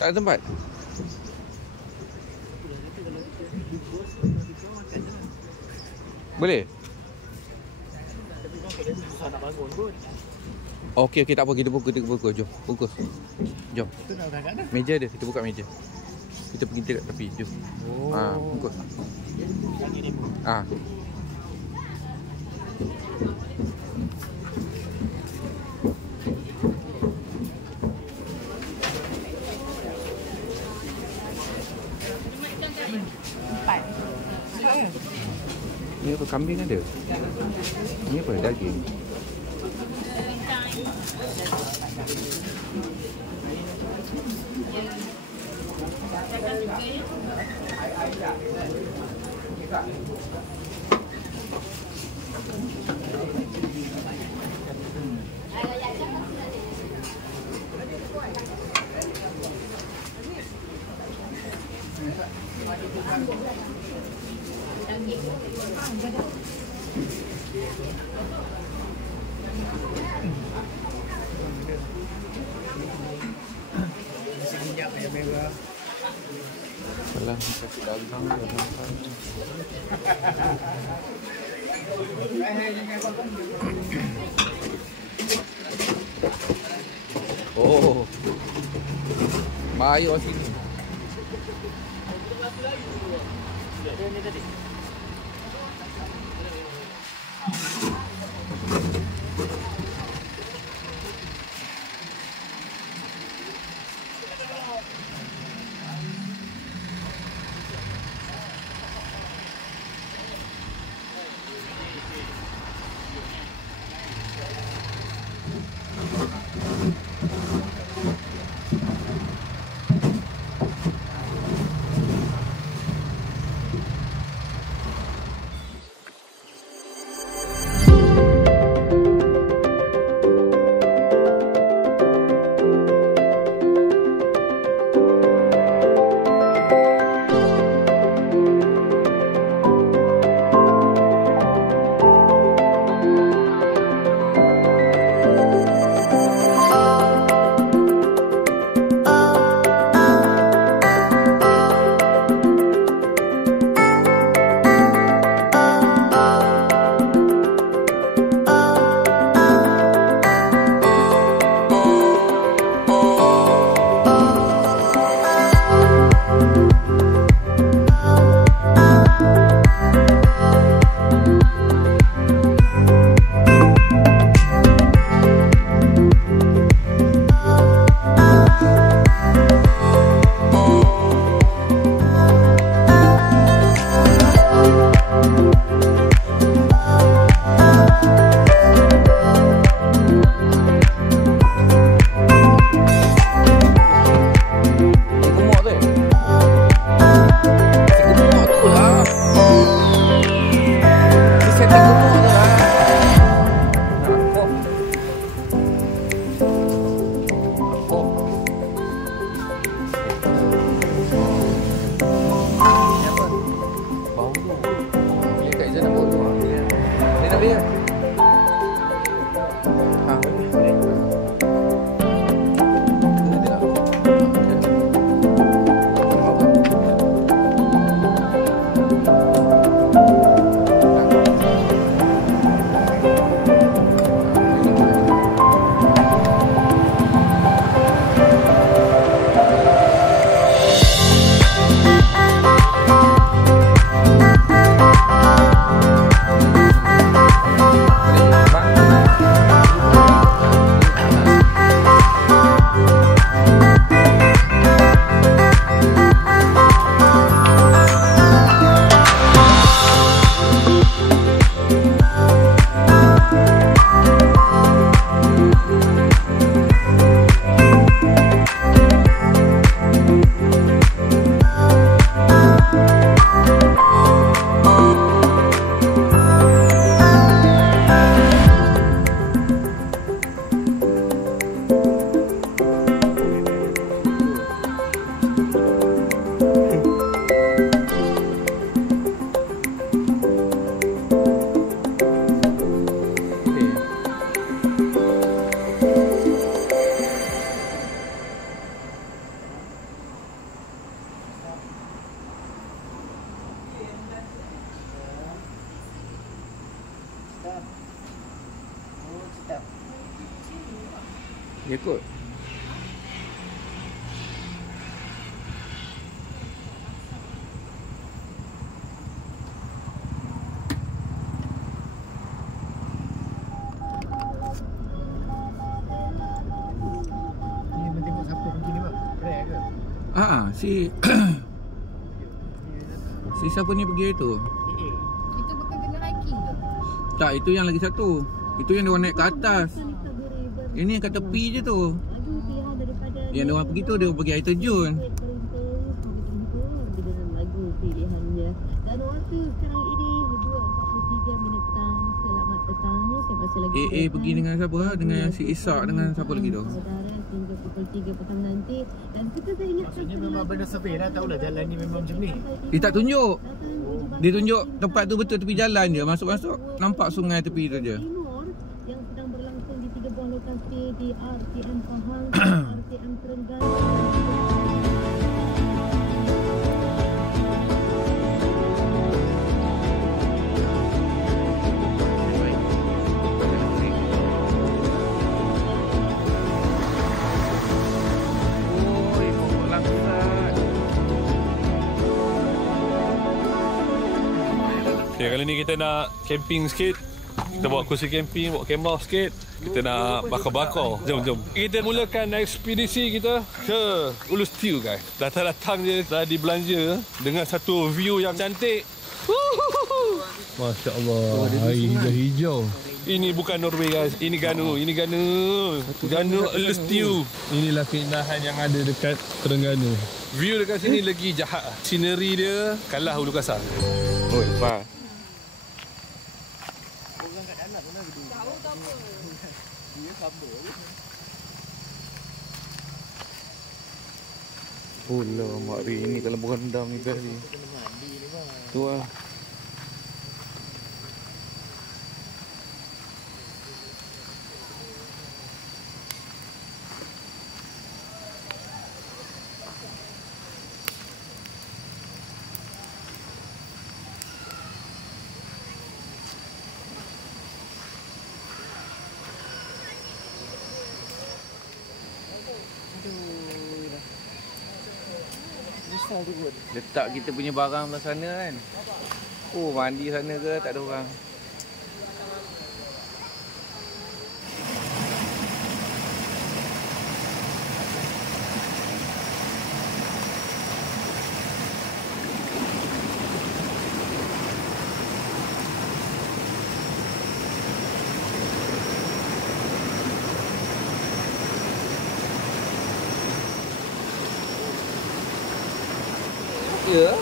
Tak ada tempat. Boleh? Okey, okey, tak apa. Kita bungkus. Jom, bungkus. Jom. Meja ada. Kita buka meja. Kita pergi kat tepi. Jom. Bungkus. Ni apa, kambing ada? Ni apa, daging? Alah, kasih dagang oh, bahaya sini. Kita Dia kot. Si si siapa ni pergi tu? Kita bukan kena hiking ke? Tak, itu yang lagi satu. Itu yang dia orang naik ke atas. Ini yang kat tepi je tu. Yang dia orang pergi tu, dia pergi air terjun. Lagu pilihan dia. Dan waktu sekarang ini 2:43 minit petang. Selamat petang. Saya masih lagi pergi dengan siapa? Dengan si Isak, dengan siapa lagi tu? Hingga pukul 3 petang nanti. Dan kita dah ingatkan maksudnya memang benda survey dah tahulah jalan ni memang macam ni. Dia tak tunjuk. Dia tunjuk tempat tu betul tepi jalan je. Masuk-masuk nampak sungai tepi tu je. Yang sedang berlangsung di 3 buah lokasi di RTM Pahang, RTM Terengganu. Okay, kali ni kita nak camping sikit. Kita bawa kursi camping, bawa kamera sikit. Kita nak bakar-bakar. Jom. Kita mulakan ekspedisi kita ke Ulu Stiu, guys. Datang-datang je dah dibelanja dengan satu view yang cantik. Masya Allah, air hijau. Ini bukan Norway, guys. Ini Ganu. Ganu Ulu Stiu. Inilah keindahan yang ada dekat Terengganu. View dekat sini lagi jahat. Scenery dia kalah Hulu Kasar. Oi, Pak. Oh lah, mak hari ni kalau berendam ni tadi. Tu lah. Letak kita punya barang belah sana kan. Oh, mandi sana ke tak ada orang. Ya.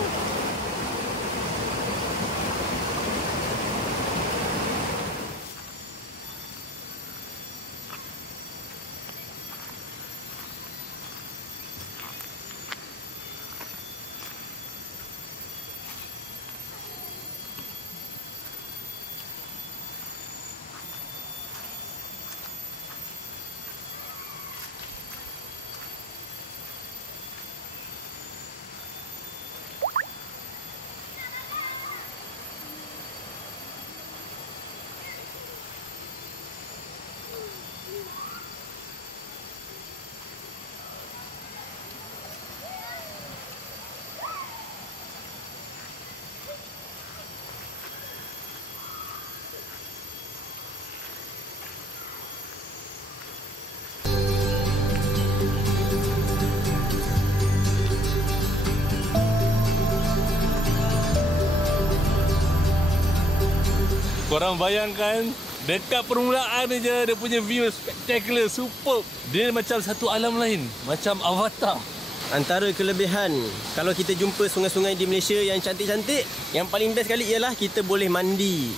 Korang bayangkan dekat permulaan je dia punya view spectacular, superb. Dia macam satu alam lain, macam Avatar. Antara kelebihan kalau kita jumpa sungai-sungai di Malaysia yang cantik-cantik, yang paling best kali ialah kita boleh mandi.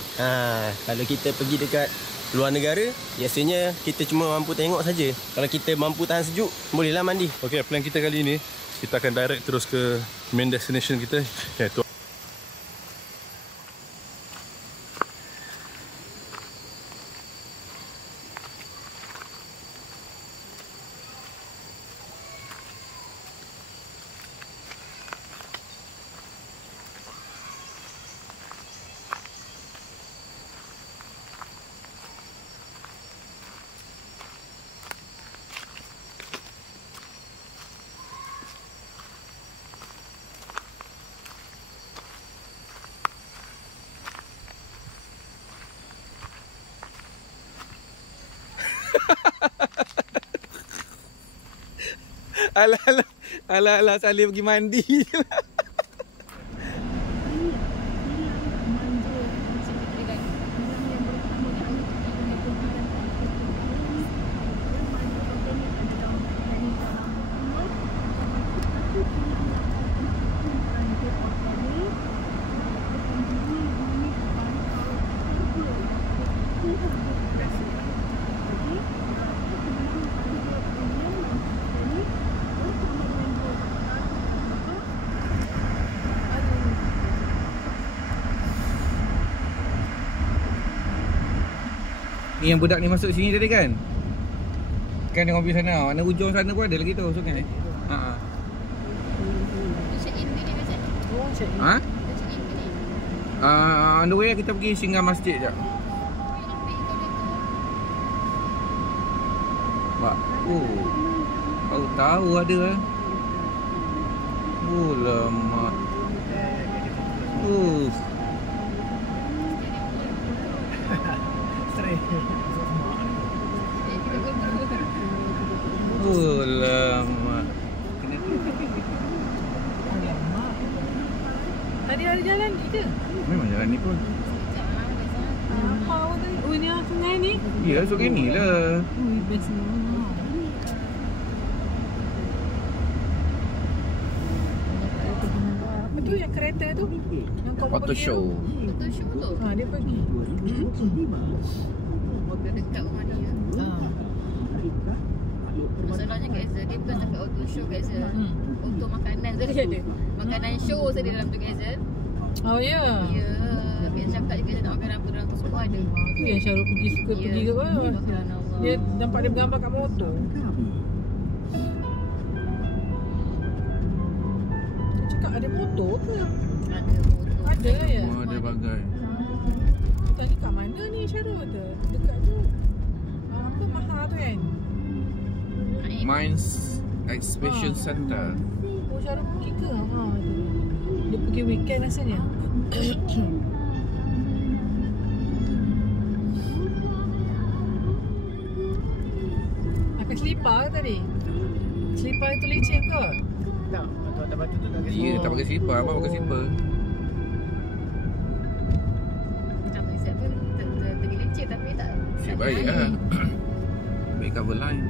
Kalau kita pergi dekat luar negara, biasanya kita cuma mampu tengok saja. Kalau kita mampu tahan sejuk, bolehlah mandi. Okey, plan kita kali ni, kita akan direct terus ke main destination kita, iaitu Alah Salih pergi mandi je lah. Ni yang budak ni masuk sini tadi kan? Kan dia ngopi sana. Mana ujung sana pun ada lagi tu sungai. Ha. Check in ni macam. Oh, check in. Ha? Check in ni. On the way kita pergi singgah masjid jap. Wah. Oh. Tahu ada eh. Oh lemak. Oh lama. Tadi ada jalan ni ke? Memang jalan ni pun. Apa tadi? Oh ni sungai ni? Ya, sungai ni lah. Oh, best ni. Apa tu yang kereta tu? Yang kau Auto pergi show. Betul show tu. Tu? Ha, dia pergi. Dia dekat rumah dia. Ha. Masalahnya kat Ezra, dia bukan sampai auto show kat Ezra. Auto makanan tadi ada. Makanan show saya dalam tu kat Ezra. Oh ya. Ya, dia cakap dia nak makan apa dalam tu semua ada. Tu yang Syarul pergi suka pergi ke mana? Dia nampak dia bergambar kat motor. Dia cakap ada motor ke? Ada motor. Ada ya? Oh, ada bagai. Tadi kat mana ni Syarul tu? Dekat tu. Apa Maha tu kan? Mines Exhibition Center. Oh Syarul pergi ke? Ha tu. Dia pergi weekend rasanya. Pakai selipar ke tadi? Selipar itu leceh ke? Tak, batu-batu tu tak kasi. Ya, tak pakai slipper. Abang pakai slipper. Abang Izzat pun tadi leceh tapi tak. Siap baik lah. Baik cover line.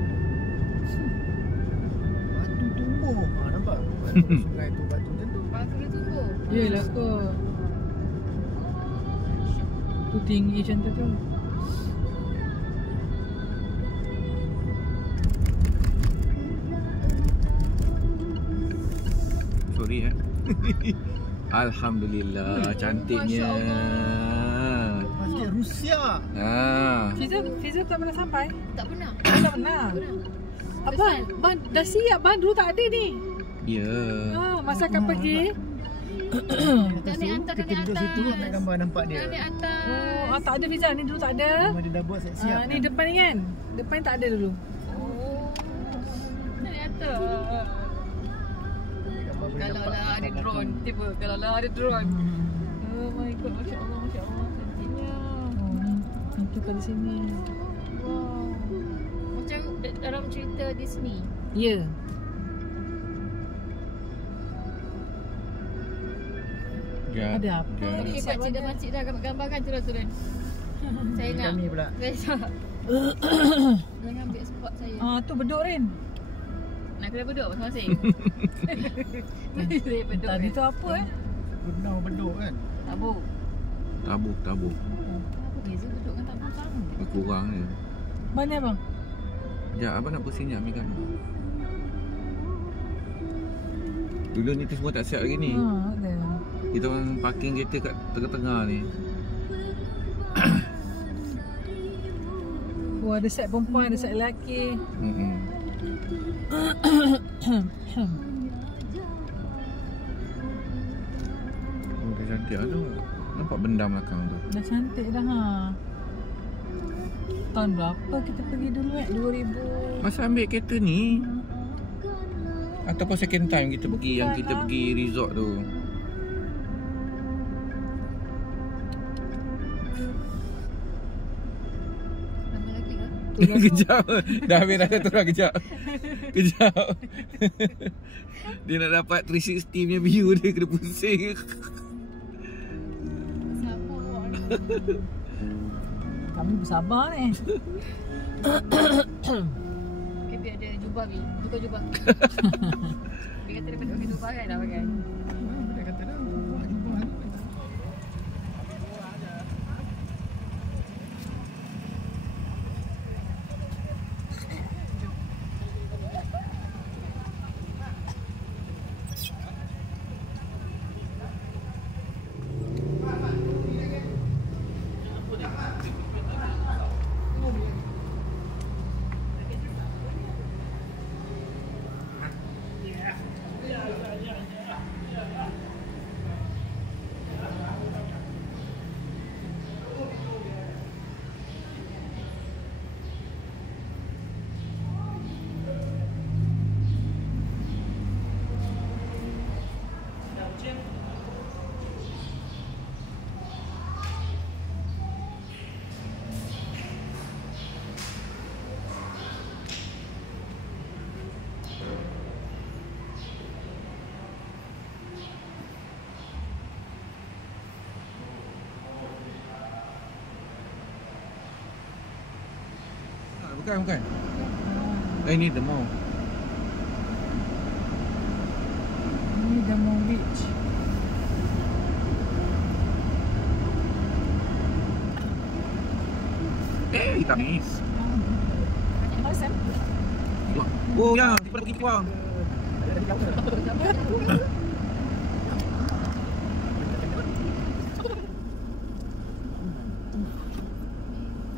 Batu tumbuh. Ha, nampak? Batu sungai tu, batu macam tu. Batu dia tumbuh. Yelah kot. Tu tinggi macam tu. Sorry eh. Alhamdulillah, cantiknya. Masjid Rusia. Fiza tak pernah sampai? Tak pernah. Tak pernah. Abang, dah siap bang. Dulu tak ada ni. Ya. Masa akan pergi. Tak naik atas, tak Kita naik duduk atas. situ ambil gambar nampak dia. Tak naik atas. Oh, tak ada Fiza. Ni dulu tak ada. Memang dia dah buat siap-siap. Ni depan ni kan? Depan ni tak ada dulu. Oh. Tak naik atas. Kalau lah ada drone. Tiba. Kalau lah ada drone. Oh my god. Masya Allah. Masya Allah. Cantiknya. Oh, ni pintu kat sini. Wow. Macam dalam cerita Disney. Ya. Ya. Ada apa? Ya. Okey, pakcik dah gambar-gambar kan turun-turun. Saya nak. Kami pula. Saya tak. Jangan ambil spot saya. Tu bedok Rin. Nak kena beduk masing-masing. Saya beduk. Tadi tu apa Benau beduk kan. Tabuk. Tabuk. Apa beza beduk dengan tabuk sama? Kurang je. Mana bang? Ya, abang nak pusing je ambil gambar. Dulu ni tu semua tak siap lagi ni. Ada. Kita orang parking kereta kat tengah-tengah ni. Oh, ada set perempuan, ada set lelaki. Oh, dia cantik lah tu. Nampak benda belakang tu. Dah cantik dah Tahun berapa kita pergi dulu 2000? Masa ambil kereta ni ataupun second time kita pergi yang kita pergi resort tu. Nama lagi ke? Kejap. Dah habis dah satu orang, kejap. Kejap. Dia nak dapat 360 punya view dia kena pusing. Kamu bersabar ni. Okay, biar ada jubah ni. Buka jubah. Dia kata daripada pakai jubah kan dah pakai. Dia kata dah buat jubah ni. Bukan. Ini the mall. Ini Demong Beach. Hitam ni. Pasal Oh ya, daripada Bukit Kuang.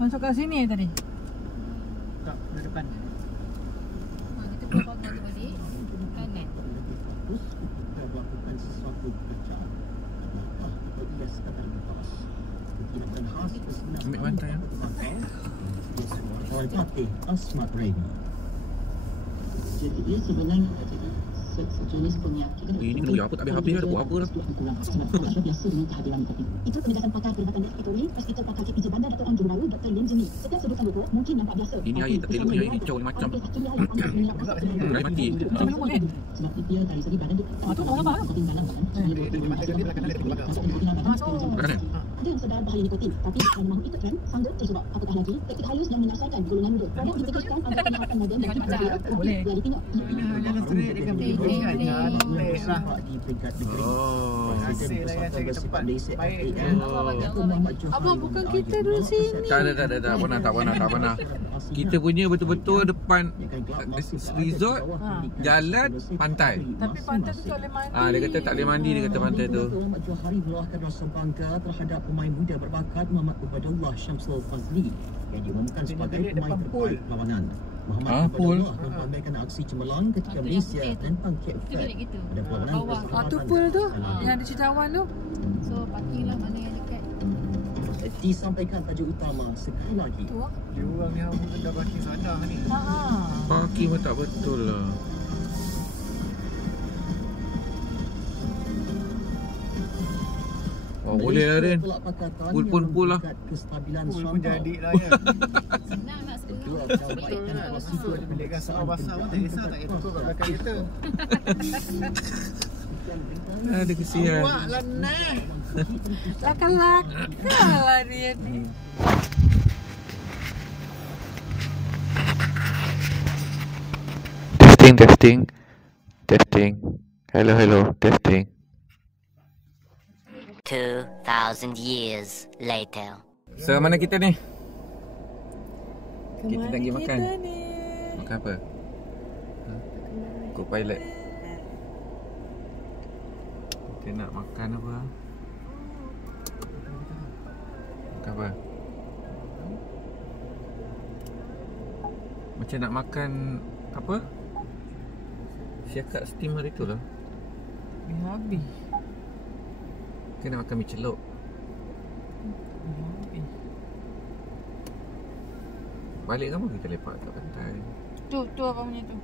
masuk kat sini tadi. Tak, di depan. Kita keluar bawah tu balik. Kanan. Kita melakukan sesuatu kacau. Apakah apabila sekadar lepas? Kegiatan khas bersinar Ambil bantai ya. Al-Fatih Asmat Raimi. Jadi ia sebenarnya sejenis penyakit. Ini kena apa tak habis-habis dah buat apa dah. Biasa dengan kehadiran tadi. Itu penjelasan pakar perubatan respiratory, Hospital Pakar KPJ Bandar Datuk Anjung Baru, Dr. Lim Jimmy. Setiap sebutan rokok mungkin nampak biasa. Ini air tak elok ni, air hijau ni macam. Air mati. Sebab dia dari segi badan dia. Tu orang apa? Kanan. Ada yang sedar bahaya nikotin, tapi kerana mahu ikut trend, sanggup terjebak. Apatah lagi, peptid halus yang menyelesaikan golongan muda. Produk ditegaskan antara penghapan modern dan boleh. Yang dipinyak. Jangan straight dengan beli kan. Cantik lah. Di peringkat negeri. Oh. Hasil lah yang cari tempat baik kan. Abang bukan kita dulu sini. Tak pernah. Kita punya betul-betul depan resort, jalan, pantai. Tapi pantai tu tak boleh mandi. Dia kata tak boleh mandi, dia kata pantai tu. Muhammad Johari meluahkan rasa bangga terhadap pemain muda berbakat Muhammad Ubadullah Syamsul Fazli yang diumumkan sebagai pemain terbaik lawanan. Muhammad Ubadullah mempamerkan aksi cemerlang ketika Malaysia tentang Cape Verde pada perlawanan Tu pool tu yang ada ceritakan tu. So parking lah mana yang dekat. disampaikan tajuk utama sekali lagi. Dia orang ni hang dah parking sana ni. Parking pun tak betul lah. Oh, boleh lah Rin. Pool pun pool lah. Pool pun jadi lah ya. Senang nak sepuluh. Bilik sawah basah pun tak kisah, tak ikut kat belakang kita. Ada kesian. Buat lah nah. Laka-laka lah dia ni. Testing. Hello, testing. 2,000 years later. So, mana kita ni? Kita nak pergi makan. Ni? Makan apa? Co-pilot. Kita nak makan apa? Makan apa? Macam nak makan apa? Siakak steamer itulah. Habis. Kita nak makan mi celup. Balik kamu kita lepak kat pantai. Tu apa punya tu?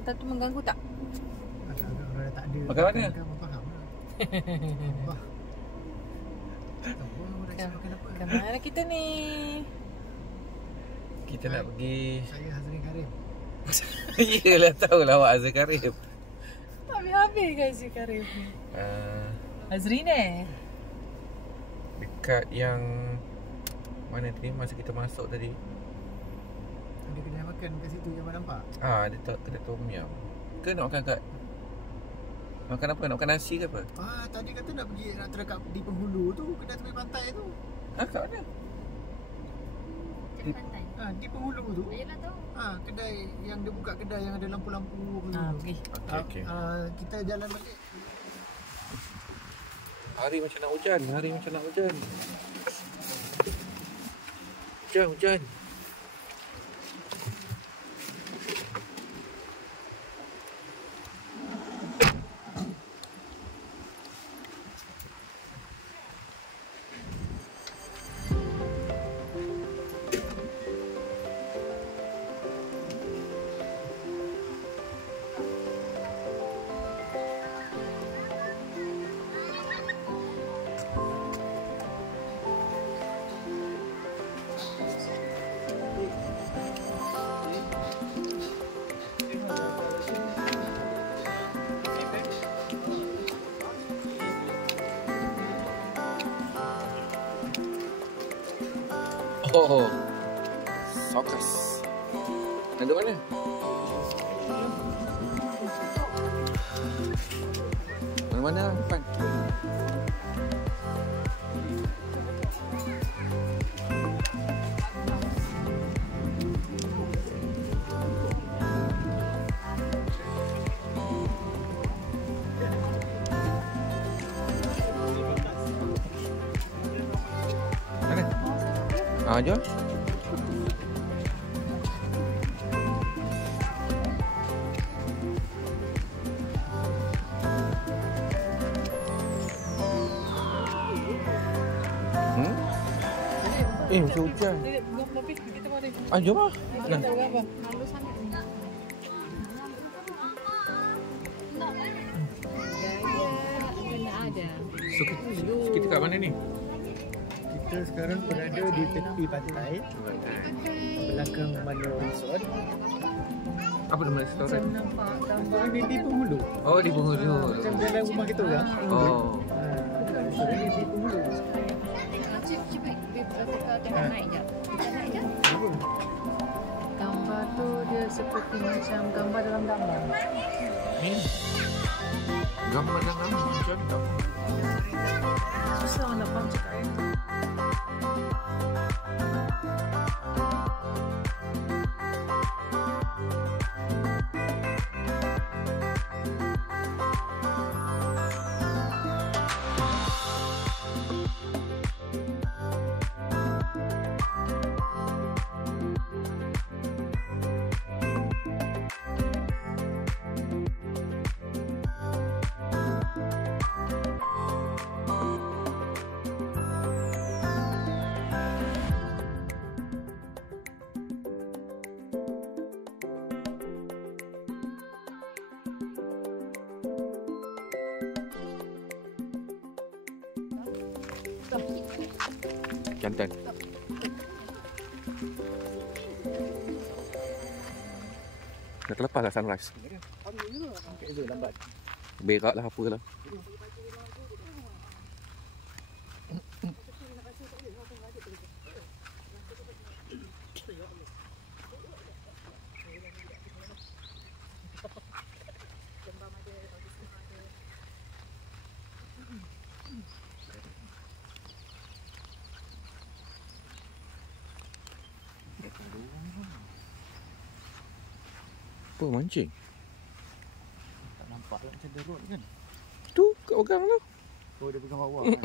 bantal tu mengganggu tak? Agak-agak kalau dah tak ada. Makan mana? Kan faham lah. Allah. Tak tahu dah kasi makan apa. Ke mana kita ni? Kita nak pergi. Saya Hazrin Karim. Yelah, tahulah awak Azhar Karim. Tak habis-habis kan si Karim ni. Azrin Dekat yang mana tadi masa kita masuk tadi. Ada kedai makan kat situ yang nampak. Ada kedai tom yum. Ke nak makan kat makan apa? Nak makan nasi ke apa? Tadi kata nak pergi nak try kat di penghulu tu, kedai tepi pantai tu. Kat mana? Di pantai. Di penghulu tu. Ayolah tahu. Kedai yang dia buka kedai yang ada lampu-lampu Okey. Okey. Kita jalan balik. Hari macam nak hujan. Hujan. Oh, Sokas. Ada mana? Mana-mana depan. Mana? Jom. Macam hujan. Kita mari. Jom lah. Kita tahu apa? So, kita kat mana ni? Kita sekarang berada di tepi pantai, belakang Mano Resort. Apa nama restoran? Nampak gambar Ini di penghulu. Oh, di penghulu. Macam jalan rumah kita orang. Oh. Restoran ni di penghulu. gambar tu dia seperti macam gambar dalam gambar. Ni gambar dalam macam ni tak? Susah nak faham cakap ni. Jantan. Dah terlepas lah sunrise. Berak lah apalah. Apa mancing? Tak nampak lah macam the road kan? Tu kat belakang tu. Oh, dia pegang bawah kan?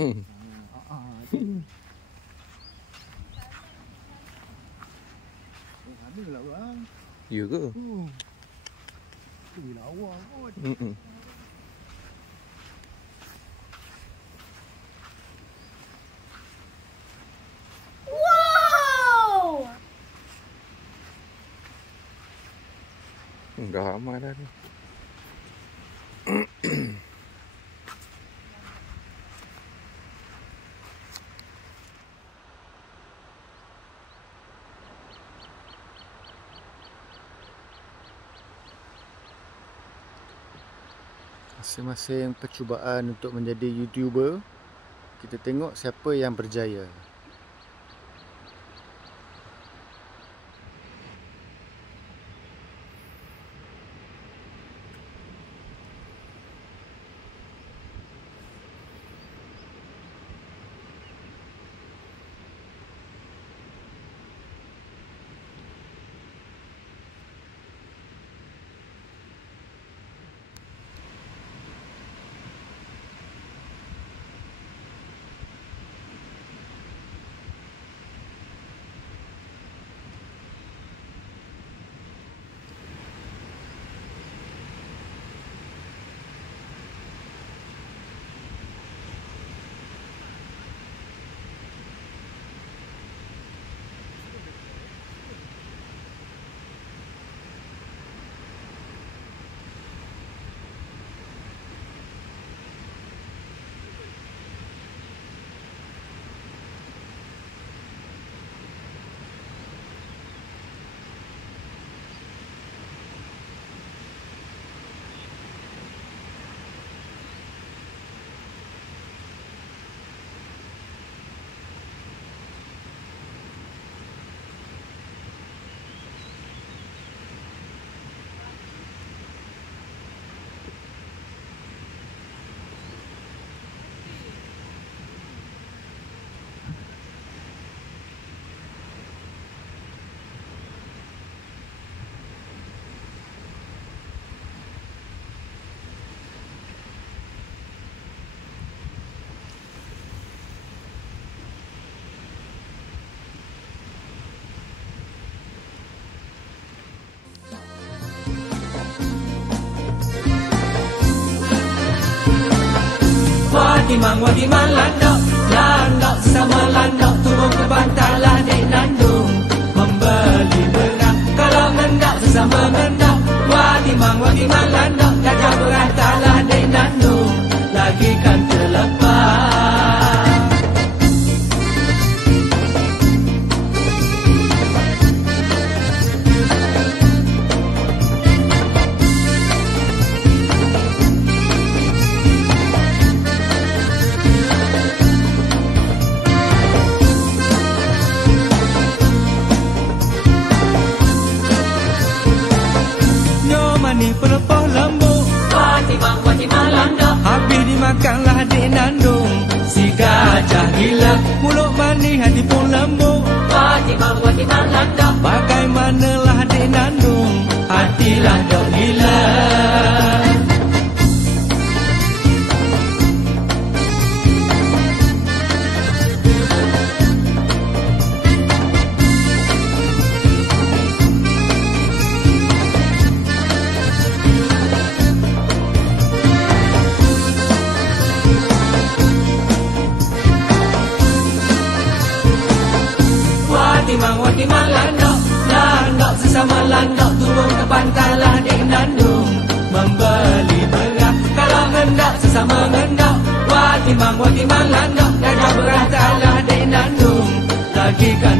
Ada lah bang. Ya ke? Tu lawa kot. Dah ramai dah ni. Masing-masing percubaan untuk menjadi YouTuber, kita tengok siapa yang berjaya. Wadiman landok, landok sama landok, turun ke bantalah dek nandung membeli beras. Kalau ngendak sesama ngendak, wadiman landok, gajah berantalah dek nandung, lagi kan terlepas. Pelepah lembu, Watimah landok, habis dimakanlah dek nandung. Si gajah gila, mulut manis hati pun lembut. Watimah landok, bagaimanalah dek nandung, hatilah dok gila. Watimah landok, landok sesama landok, turun ke pantalah dek nandung membeli beras. Kalau ngendak sesama ngendak, Watimah landok, gajah berantalah dek nandung, lagi kan